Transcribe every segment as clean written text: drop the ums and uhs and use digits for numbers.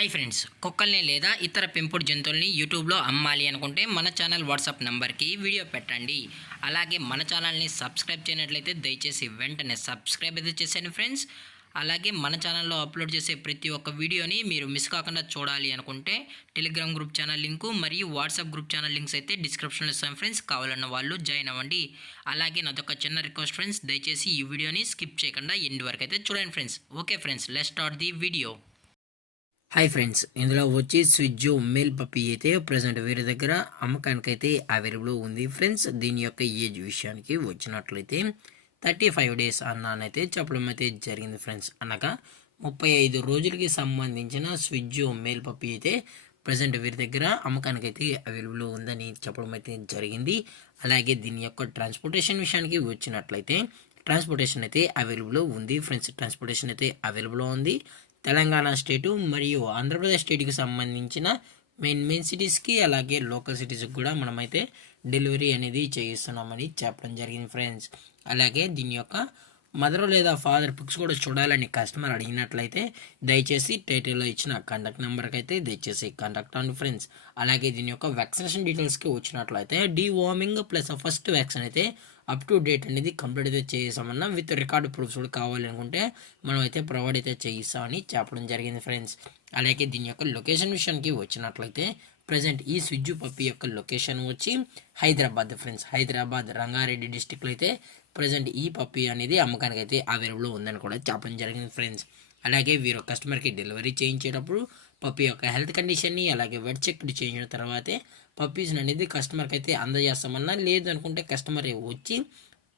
Hi friends, కుక్కల్ని లేదా ఇతర పెంపుడు జంతువుల్ని యూట్యూబ్లో అమ్మాలి అనుకుంటే మన ఛానల్ వాట్సాప్ నెంబర్కి వీడియో పెట్టండి. అలాగే మన ఛానల్ని సబ్స్క్రైబ్ చేయనట్లయితే దయచేసి వెంటనే సబ్స్క్రైబ్ అయితే చేసేయండి ఫ్రెండ్స్. అలాగే మన ఛానల్లో అప్లోడ్ చేసే ప్రతి ఒక్క వీడియోని మీరు మిస్ కాకుండా చూడాలి అనుకుంటే టెలిగ్రామ్ గ్రూప్ ఛానల్ లింకు మరియు వాట్సాప్ గ్రూప్ ఛానల్ లింక్స్ అయితే డిస్క్రిప్షన్లో ఇస్తాం ఫ్రెండ్స్. కావాలన్న వాళ్ళు జాయిన్ అవ్వండి. అలాగే నాదొక చిన్న రిక్వెస్ట్ ఫ్రెండ్స్, దయచేసి ఈ వీడియోని స్కిప్ చేయకుండా ఎండ్ వరకు అయితే చూడండి friends. Okay friends, let's start the video. Hi friends, ఇందులో వచ్చి స్విజ్జో మేల్ పప్పీ అయితే ప్రజెంట్ వీరి దగ్గర అమ్మకానికైతే అవైలబుల్ ఉంది ఫ్రెండ్స్. దీని యొక్క ఏజ్ విషయానికి వచ్చినట్లయితే 35 డేస్ అన్నానైతే చెప్పడం అయితే జరిగింది ఫ్రెండ్స్. అనగా 35 రోజులకి సంబంధించిన స్విజ్జో మేల్ పప్పీ అయితే ప్రజెంట్ వీరి దగ్గర అమ్మకానికైతే అవైలబుల్ ఉందని చెప్పడం అయితే జరిగింది. అలాగే దీని యొక్క ట్రాన్స్పోర్టేషన్ విషయానికి వచ్చినట్లయితే ట్రాన్స్పోర్టేషన్ అయితే అవైలబుల్ ఉంది ఫ్రెండ్స్. ట్రాన్స్పోర్టేషన్ అయితే అవైలబుల్ ఉంది. తెలంగాణ స్టేటు మరియు ఆంధ్రప్రదేశ్ స్టేట్కి సంబంధించిన మెయిన్ సిటీస్కి అలాగే లోకల్ సిటీస్కి కూడా మనమైతే డెలివరీ అనేది చేయిస్తున్నామని చెప్పడం జరిగింది ఫ్రెండ్స్. అలాగే దీని యొక్క మదర్ లేదా ఫాదర్ పిక్స్ కూడా చూడాలని కస్టమర్ అడిగినట్లయితే దయచేసి టైటిల్లో ఇచ్చిన కాంటాక్ట్ నెంబర్కి అయితే దయచేసి కాంటాక్ట్ అవ్వండి ఫ్రెండ్స్. అలాగే దీని యొక్క వ్యాక్సినేషన్ డీటెయిల్స్కి వచ్చినట్లయితే డీవార్మింగ్ ప్లస్ ఫస్ట్ వ్యాక్సిన్ అయితే అప్ టు డేట్ అనేది కంప్లీట్ అయితే చేసామన్నా విత్ రికార్డు ప్రూఫ్స్ కూడా కావాలి అనుకుంటే మనం అయితే ప్రొవైడ్ అయితే చేయిస్తామని చెప్పడం జరిగింది ఫ్రెండ్స్. అలాగే దీని యొక్క లొకేషన్ విషయానికి వచ్చినట్లయితే ప్రజెంట్ ఈ స్విజ్జు పప్పీ యొక్క లొకేషన్ వచ్చి హైదరాబాద్ ఫ్రెండ్స్. హైదరాబాద్ రంగారెడ్డి డిస్టిక్లో అయితే ప్రజెంట్ ఈ పప్పీ అనేది అమ్మకానికి అయితే అవైలబుల్ ఉందని కూడా చెప్పడం జరిగింది ఫ్రెండ్స్. అలాగే వీరు కస్టమర్కి డెలివరీ చేయించేటప్పుడు పప్పీ యొక్క హెల్త్ కండిషన్ని అలాగే వెట్ చెక్ చేయించిన తర్వాతే పప్పీస్ అనేది కస్టమర్కి అయితే అందజేస్తామన్నా, లేదు అనుకుంటే కస్టమర్ వచ్చి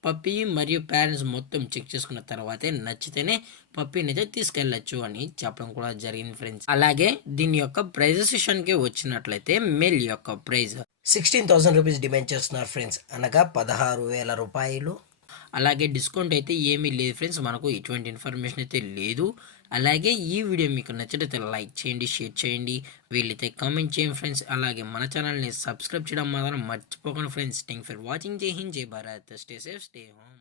పప్పీ మరియు పేరెంట్స్ మొత్తం చెక్ చేసుకున్న తర్వాతే నచ్చితేనే పప్పీని అయితే తీసుకెళ్ళచ్చు అని చెప్పడం కూడా జరిగింది ఫ్రెండ్స్. అలాగే దీని యొక్క ప్రైజెస్ విషయానికి వచ్చినట్లయితే మేల్ యొక్క ప్రైజ్ 16,000 రూపీస్ డిమాండ్ చేస్తున్నారు ఫ్రెండ్స్, అనగా 16,000 రూపాయలు. అలాగే డిస్కౌంట్ అయితే ఏమీ లేదు ఫ్రెండ్స్, మనకు ఎటువంటి ఇన్ఫర్మేషన్ అయితే లేదు. అలాగే ఈ వీడియో మీకు నచ్చినట్లయితే లైక్ చేయండి, షేర్ చేయండి, వీళ్ళైతే కామెంట్ చేయండి ఫ్రెండ్స్. అలాగే మన ఛానల్ని సబ్స్క్రైబ్ చేయడం మాత్రం మర్చిపోకండి ఫ్రెండ్స్. Thank for watching. జై హింద్, జై Bharat, stay safe, stay home.